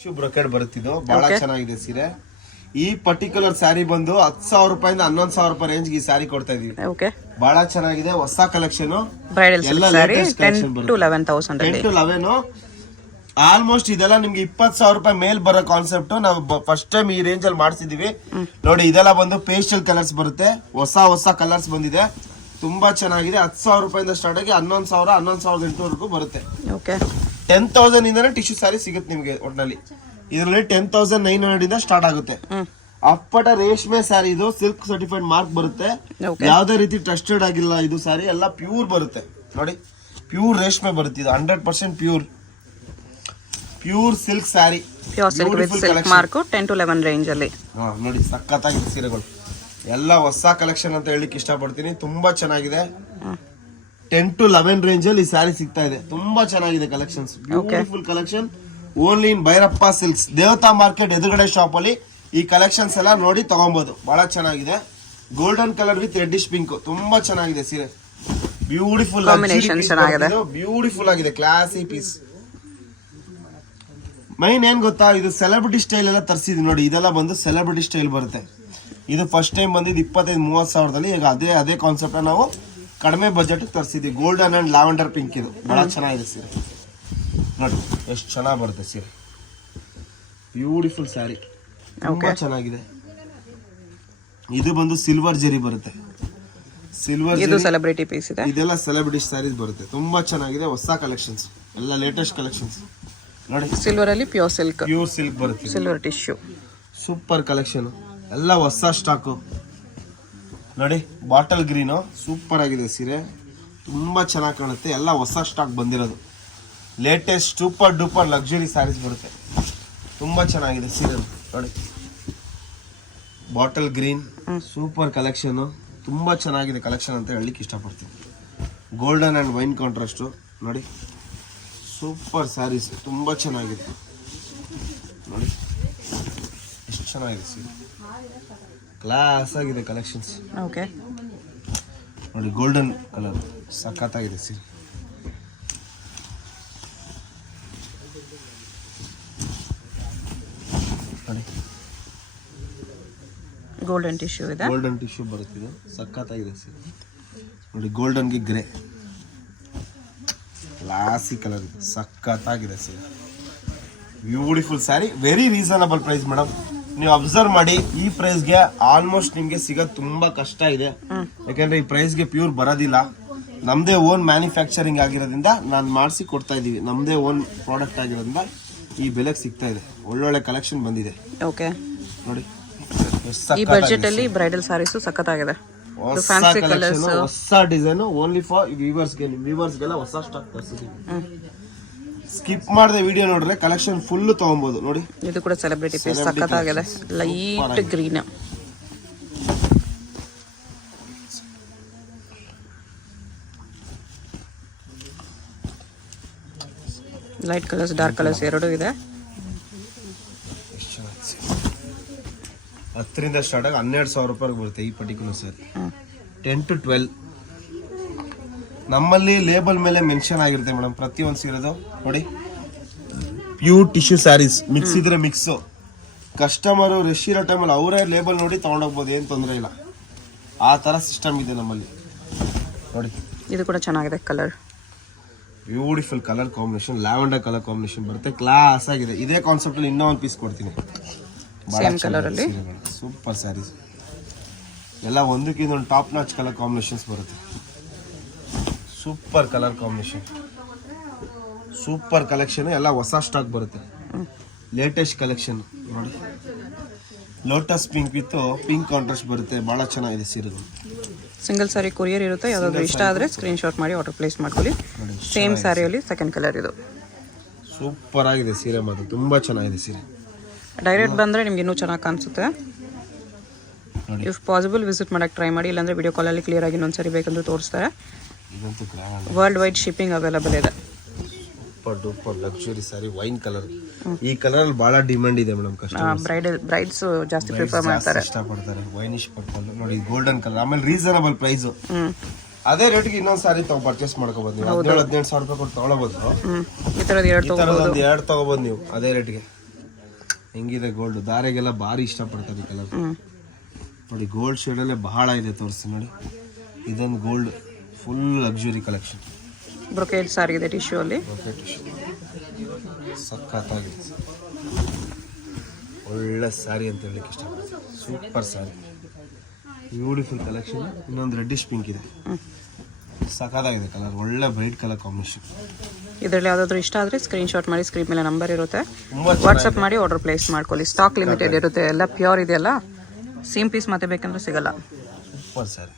Tissue brocade ಬರುತ್ತಿದ್ದು ಬಹಳ ಚೆನ್ನಾಗಿದೆ ಸೀರೆ. ಈ ಪರ್ಟಿಕ್ಯುಲರ್ ಸ್ಯಾರಿ ಬಂದು 10,000 ರೂಪಾಯಿಂದ 11,000 ರೂಪಾಯಿ ರೇಂಜ್ ಈ ಸ್ಯಾರಿ ಕೊಡ್ತಾ ಇದೀವಿ. ಬಹಳ ಚೆನ್ನಾಗಿದೆ, ಹೊಸ ಕಲೆಕ್ಷನ್, ಎಲ್ಲ ಲೇಟೆಸ್ಟ್ ಕಲೆಕ್ಷನ್ ಬರುತ್ತೆ. 10 to 11 ಆಲ್ಮೋಸ್ಟ್ ಇದೆಲ್ಲ ನಿಮ್ಗೆ 20,000 ರೂಪಾಯಿ ಮೇಲ್ ಬರೋ ಕಾನ್ಸೆಪ್ಟ್. ನಾವು ಫಸ್ಟ್ ಟೈಮ್ ಈ ರೇಂಜ್ ಅಲ್ಲಿ ಮಾಡ್ಸಿದೀವಿ ನೋಡಿ. ಇದೆಲ್ಲ ಬಂದು ಪೇಸ್ಟಲ್ ಕಲರ್ಸ್ ಬರುತ್ತೆ, ಹೊಸ ಕಲರ್ಸ್ ಬಂದಿದೆ, ತುಂಬಾ ಚೆನ್ನಾಗಿದೆ. 10,000 ರೂಪಾಯಿಂದ ಸ್ಟಾರ್ಟ್ ಆಗಿ 11,000 11,800 ಬರುತ್ತೆ. 10,000 ಇಂದಾನೆ ಟಿಶ್ಯೂ ಸ್ಯಾರಿ ಸಿಗುತ್ತೆ ನಿಮ್ಗೆ. ಒಟ್ನಲ್ಲಿ ಇದರಲ್ಲಿ 10,900 ಇಂದ ಸ್ಟಾರ್ಟ್ ಆಗುತ್ತೆ. ಅಪ್ಪಟ ರೇಷ್ಮೆ ಸ್ಯಾರಿ ಇದು, ಸಿಲ್ಕ್ ಸರ್ಟಿಫೈಡ್ ಮಾರ್ಕ್ ಬರುತ್ತೆ, ಯಾವ್ದೇ ರೀತಿ ಟ್ರಸ್ಟೆಡ್ ಆಗಿಲ್ಲ ಇದು ಸ್ಯಾರಿ, ಎಲ್ಲ ಪ್ಯೂರ್ ಬರುತ್ತೆ ನೋಡಿ. ಪ್ಯೂರ್ ರೇಷ್ಮೆ ಬರುತ್ತೆ ಇದು, 100% pure silk sari, mark 10 to 11 range ಅಲ್ಲಿ ನೋಡಿ. ಸಖತ್ತಾಗಿದೆ ಸೀರೆಗಳು, ಎಲ್ಲ ಹೊಸ ಕಲೆಕ್ಷನ್ ಅಂತ ಹೇಳಿಕ್ ಇಷ್ಟಪಡ್ತೀನಿ. ತುಂಬಾ ಚೆನ್ನಾಗಿದೆ. 10 to 11 ರೇಂಜ್ ಅಲ್ಲಿ ಈ ಸ್ಯಾರಿ ಸಿಗ್ತಾ ಇದೆ. ತುಂಬಾ ಚೆನ್ನಾಗಿದೆ collections, beautiful collection. Only in Bhyrappa silks, ದೇವತಾ ಮಾರ್ಕೆಟ್ ಎದುರುಗಡೆ ಶಾಪ್ ಅಲ್ಲಿ ಈ ಕಲೆಕ್ಷನ್ಸ್ ಎಲ್ಲ ನೋಡಿ ತಗೊಬಹುದು. ಬಹಳ ಚೆನ್ನಾಗಿದೆ. Golden colour with reddish pink, ತುಂಬಾ ಚೆನ್ನಾಗಿದೆ ಸೀರೆ. ಬ್ಯೂಟಿಫುಲ್ ಬ್ಯೂಟಿಫುಲ್ ಆಗಿದೆ, ಕ್ಲಾಸಿ ಪೀಸ್. ಮೈನ್ ಏನ್ ಗೊತ್ತಾ, ಇದು ಸೆಲೆಬ್ರಿಟಿ ಸ್ಟೈಲ್ ಎಲ್ಲ ತರಿಸಿದ್ವಿ ನೋಡಿ. ಇದೆಲ್ಲ ಬಂದು ಸೆಲೆಬ್ರಿಟಿ ಸ್ಟೈಲ್ ಬರುತ್ತೆ. ಇದು ಫಸ್ಟ್ ಟೈಮ್ ಬಂದಿದ್ದು 25-30 ಸಾವಿರದಲ್ಲಿ. ಈಗ ಅದೇ ಕಾನ್ಸೆಪ್ಟ್ ನಾವು ಕಡಿಮೆ ಬಜೆಟ್ ತರಿಸಿದ್ವಿ. ಗೋಲ್ಡನ್ ಅಂಡ್ ಲ್ಯಾವೆಂಡರ್ ಪಿಂಕ್, ಇದು ಬಹಳ ಚೆನ್ನಾಗಿದೆ ಸೀರೆ ನೋಡಿ, ಎಷ್ಟು ಚೆನ್ನಾಗಿ ಬರುತ್ತೆ ಸೀರೆ. ಬ್ಯೂಟಿಫುಲ್ ಸ್ಯಾರಿ, ತುಂಬಾ ಚೆನ್ನಾಗಿದೆ. ಇದು ಬಂದು ಸಿಲ್ವರ್ ಜರಿ ಬರುತ್ತೆ, ಸಿಲ್ವರ್ ಸೆಲೆಬ್ರಿಟಿ ಪೀಸ್ ಇದೆ. ಇದೆಲ್ಲ ಸೆಲೆಬ್ರಿಟಿ ಸ್ಯಾರೀಸ್ ಬರುತ್ತೆ, ತುಂಬಾ ಚೆನ್ನಾಗಿದೆ. ಹೊಸ ಕಲೆಕ್ಷನ್ಸ್, ಎಲ್ಲ ಲೇಟೆಸ್ಟ್ ಕಲೆಕ್ಷನ್ಸ್ ನೋಡಿ. ಸಿಲ್ವರ್ ಅಲ್ಲಿ ಪ್ಯೂರ್ ಸಿಲ್ಕ್ ಬರುತ್ತೆ, ಸಿಲ್ವರ್ ಟಿಶ್ಯೂ, ಸೂಪರ್ ಕಲೆಕ್ಷನ್, ಎಲ್ಲ ಹೊಸ ಸ್ಟಾಕು ನೋಡಿ. ಬಾಟಲ್ ಗ್ರೀನು ಸೂಪರ್ ಆಗಿದೆ ಸೀರೆ, ತುಂಬಾ ಚೆನ್ನಾಗಿ ಕಾಣುತ್ತೆ. ಎಲ್ಲ ಹೊಸ ಸ್ಟಾಕ್ ಬಂದಿರೋದು, latest super duper luxury saris ಬರುತ್ತೆ. ತುಂಬಾ ಚೆನ್ನಾಗಿದೆ ಸೀರೆ ನೋಡಿ. ಬಾಟಲ್ ಗ್ರೀನ್ ಸೂಪರ್ ಕಲೆಕ್ಷನ್, ತುಂಬಾ ಚೆನ್ನಾಗಿದೆ ಕಲೆಕ್ಷನ್ ಅಂತ ಹೇಳಲಿಕ್ಕೆ ಇಷ್ಟಪಡ್ತೀನಿ. ಗೋಲ್ಡನ್ ಅಂಡ್ ವೈನ್ ಕಾಂಟ್ರಾಸ್ಟ್ ನೋಡಿ, ಸೂಪರ್ ಸ್ಯಾರೀಸ್, ತುಂಬಾ ಚೆನ್ನಾಗಿದೆ ನೋಡಿ. ಎಷ್ಟು ಚೆನ್ನಾಗಿದೆ ಸೀರೆ, ಕ್ಲಾಸ್ ಆಗಿದೆ ಕಲೆಕ್ಷನ್ಸ್ ನೋಡಿ. ಗೋಲ್ಡನ್ ಕಲರ್ ಸಖತ್ತಾಗಿದೆ ಸೀರೆ ನೋಡಿ. ಗೋಲ್ಡನ್ ಟಿಶ್ಯೂ ಇದೆ, ಗೋಲ್ಡನ್ ಟಿಶ್ಯೂ ಬರುತ್ತಿದೆ, ಸಖತ್ತಾಗಿದೆ ಸೀರೆ ನೋಡಿ. ಗೋಲ್ಡನ್ಗೆ ಗ್ರೇ ಕ್ಲಾಸಿ ಕಲರ್ ಇದೆ, ಸಖತ್ತಾಗಿದೆ ಸೀರೆ. Beautiful sari, very reasonable price madam. ನೀವು ಅಬ್ಸರ್ವ್ ಮಾಡಿ, ಈ ಪ್ರೈಸ್ಗೆ ಆಲ್ಮೋಸ್ಟ್ ನಿಮ್ಗೆ ಸಿಗೋದು ತುಂಬಾ ಕಷ್ಟ ಇದೆ. ಯಾಕಂದ್ರೆ ಈ ಪ್ರೈಸ್ಗೆ ಪ್ಯೂರ್ ಬರೋದಿಲ್ಲ. ನಮ್ದೇ ಓನ್ ಮ್ಯಾನುಫ್ಯಾಕ್ಚರಿಂಗ್ ಆಗಿರೋದ್ರಿಂದ ನಾನು ಮಾಡಿಸಿ ಕೊಡ್ತಾ ಇದೀವಿ. ನಮ್ದೇ ಓನ್ ಪ್ರಾಡಕ್ಟ್ ಆಗಿರೋದ್ರಿಂದ ಈ ಬೆಲೆಗೆ ಸಿಗ್ತಾ ಇದೆ. ಒಳ್ಳೊಳ್ಳೆ ಕಲೆಕ್ಷನ್ ಬಂದಿದೆ ನೋಡಿ. ಈ ಬಜೆಟ್ ಅಲ್ಲಿ ಬ್ರೈಡಲ್ ಸಾರೀಸ್ ಸಖತ್ತಾಗಿದೆ. ಹೊಸ ಡಿಸೈನ್, ಓನ್ಲಿ ಫಾರ್ ವ್ಯೂವರ್ಸ್ಗೆಲ್ಲ ಹೊಸ ಸ್ಟಾಕ್ ತರಿಸಿದೀವಿ. ಸ್ಕಿಪ್ ಮಾಡದೆ ವಿಡಿಯೋ ನೋಡ್ರೆ ಕಲೆಕ್ಷನ್ ಫುಲ್ ತಗೊಬಹುದು ನೋಡಿ. ಇದು ಕೂಡ ಸೆಲೆಬ್ರಿಟಿ ಪೀಸ್, ಸಖತ್ತಾಗಿದೆ. Light green, light colours dark colours ಎರಡೂ ಇದೆ. 10ರಿಂದ ಸ್ಟಾರ್ಟ್ ಆಗಿ 12,000 ರೂಪಾಯಿಗೆ ಬರುತ್ತೆ ಈ ಪರ್ಟಿಕ್ಯುಲರ್ ಸ್ಯಾರಿ. 10 to 12 ನಮ್ಮಲ್ಲಿ ಲೇಬಲ್ ಮೇಲೆ ಮೆನ್ಷನ್ ಆಗಿರುತ್ತೆ ಮೇಡಮ್ ಪ್ರತಿಯೊಂದು ಸೀರೆದು ನೋಡಿ. ಪ್ಯೂರ್ ಟಿಶ್ಯೂ ಸ್ಯಾರೀಸ್, ಮಿಕ್ಸ್ ಇದ್ರೆ ಮಿಕ್ಸು. ಕಸ್ಟಮರು ರಶ್ ಇರೋ ಟೈಮಲ್ಲಿ ಅವರೇ ಲೇಬಲ್ ನೋಡಿ ತಗೊಂಡೋಗ್ಬೋದು, ಏನು ತೊಂದರೆ ಇಲ್ಲ. ಆ ಥರ ಸಿಸ್ಟಮ್ ಇದೆ ನಮ್ಮಲ್ಲಿ ನೋಡಿ. ಇದು ಕೂಡ ಚೆನ್ನಾಗಿದೆ colour, beautiful colour combination, lavender colour combination ಬರುತ್ತೆ, ಕ್ಲಾಸ್ ಆಗಿದೆ. ಇದೇ ಕಾನ್ಸೆಪ್ಟ್ ಅಲ್ಲಿ ಇನ್ನೂ ಒಂದು ಪೀಸ್ ಕೊಡ್ತೀನಿ, ಸೇಮ್ ಕಲರ್ ಅಲ್ಲಿ ಸೂಪರ್ ಸ್ಯಾರೀಸ್. ಎಲ್ಲ ಒಂದಕ್ಕಿಂತ ಒಂದು ಟಾಪ್ ನಾಚ್ ಕಲರ್ ಕಾಂಬಿನೇಷನ್ಸ್ ಬರುತ್ತೆ. Super colour combination, super collection, ಎಲ್ಲ ಹೊಸ ಸ್ಟಾಕ್ ಬರುತ್ತೆ, ಲೇಟೆಸ್ಟ್ ಕಲೆಕ್ಷನ್ ನೋಡಿ. Lotus pink with pink contrast ಬರುತ್ತೆ, ಬಹಳ ಚೆನ್ನಾಗಿದೆ ಸೀರೆಗಳು. ಸಿಂಗಲ್ ಸಾರಿ ಕೊರಿಯರ್ ಇರುತ್ತೆ, ಯಾವ್ದಾದ್ರು ಇಷ್ಟ ಆದ್ರೆ ಸ್ಕ್ರೀನ್ ಶಾಟ್ ಮಾಡಿ ಆರ್ಡರ್ ಪ್ಲೇಸ್ ಮಾಡ್ಕೊಳ್ಳಿ. ಸೇಮ್ ಸ್ಯಾರಿಯಲ್ಲಿ ಸೆಕೆಂಡ್ ಕಲರ್ ಇದು. ಸೂಪರ್ ಆಗಿದೆ ಸೀರೆ, ಮಾತ್ರ ತುಂಬಾ ಚೆನ್ನಾಗಿದೆ ಸೀರೆ. ಡೈರೆಕ್ಟ್ ಬಂದರೆ ನಿಮ್ಗೆ ಇನ್ನೂ ಚೆನ್ನಾಗಿ ಕಾಣಿಸುತ್ತೆ. ಇಫ್ ಪಾಸಿಬಲ್ ವಿಸಿಟ್ ಮಾಡೋಕ್ಕೆ ಟ್ರೈ ಮಾಡಿ, ಇಲ್ಲಾಂದರೆ ವಿಡಿಯೋ ಕಾಲಲ್ಲಿ ಕ್ಲಿಯರ್ ಆಗಿ ಇನ್ನೊಂದ್ಸರಿ ಬೇಕಂದ್ರೆ ತೋರಿಸ್ತಾರೆ. ವರ್ಲ್ಡ್ ವೈಡ್ ಶಿಪ್ಪಿಂಗ್ ಅವೈಲಬಲ್ ಇದೆ. Super duper luxury sari, wine colour. ಈ ಕಲರ್ ಅಲ್ಲಿ ಬಹಳ ಡಿಮ್ಯಾಂಡ್ ಇದೆ ಮೇಡಮ್. ಬ್ರೈಡ್ಸ್ ಜಾಸ್ತಿ ಪ್ರಿಫರ್ ಮಾಡ್ತಾರೆ, ಇಷ್ಟಪಡ್ತಾರೆ. ವೈನಿಶ್ ಪರ್ಪಲ್ ನೋಡಿ, ಗೋಲ್ಡನ್ ಕಲರ್. ಆಮೇಲೆ ರೀಸನಬಲ್ ಪ್ರೈಸ್, ಅದೇ ರೇಟ್ಗೆ ಇನ್ನೊಂದು ಸಾರಿ ಪರ್ಚೇಸ್ ಮಾಡ್ಕೋಬಹುದು ನೀವು. 17-18 ಸಾವಿರ ರೂಪಾಯಿ ಕೊಟ್ಟು ತಗೊಳಬಹುದು. ಈ ತರದ್ ಎರಡು ತಗೋಬಹುದು ನೀವು ಅದೇ ರೇಟ್ಗೆ. ಹೆಂಗಿದೆ ಗೋಲ್ಡ್, ದಾರೆಗೆಲ್ಲ ಭಾರಿ ಇಷ್ಟಪಡ್ತಾರೆ ಈ ಕಲರ್. ನೋಡಿ ಗೋಲ್ಡ್ ಶೇಡಲ್ಲೇ ಬಹಳ ಇದೆ, ತೋರಿಸ್ತೀನಿ ನೋಡಿ. ಇದೊಂದು gold full luxury collection. Brocade sari ಇದೆ ಟಿಶ್ಯೂ ಅಲ್ಲಿ. ಸಖತ್ತಾಗಿದೆ, ಒಳ್ಳೆ ಸ್ಯಾರಿ ಅಂತ ಹೇಳಲಿಕ್ಕೆ ಇಷ್ಟಪಡ್ತೀನಿ. Super sari, beautiful collection. ಇನ್ನೊಂದು ರೆಡ್ಡಿಶ್ ಪಿಂಕ್ ಇದೆ, ಸಖತ್ತಾಗಿದೆ ಕಲರ್, ಒಳ್ಳೆ ಬ್ರೈಟ್ ಕಲರ್ ಕಾಂಬಿನೇಷನ್. ಇದರಲ್ಲಿ ಯಾವುದಾದ್ರೂ ಇಷ್ಟ ಆದರೆ ಸ್ಕ್ರೀನ್ಶಾಟ್ ಮಾಡಿ, ಸ್ಕ್ರೀನ್ ಮೇಲೆ ನಂಬರ್ ಇರುತ್ತೆ, ವಾಟ್ಸಪ್ ಮಾಡಿ ಆರ್ಡರ್ ಪ್ಲೇಸ್ ಮಾಡ್ಕೊಳ್ಳಿ. ಸ್ಟಾಕ್ ಲಿಮಿಟೆಡ್ ಇರುತ್ತೆ, ಎಲ್ಲ ಪ್ಯೂರ್ ಇದೆಯಲ್ಲ, ಸೇಮ್ ಪೀಸ್ ಮತ್ತೆ ಬೇಕಂದ್ರೆ ಸಿಗಲ್ಲ. ಸೂಪರ್ ಸ್ಯಾರಿ.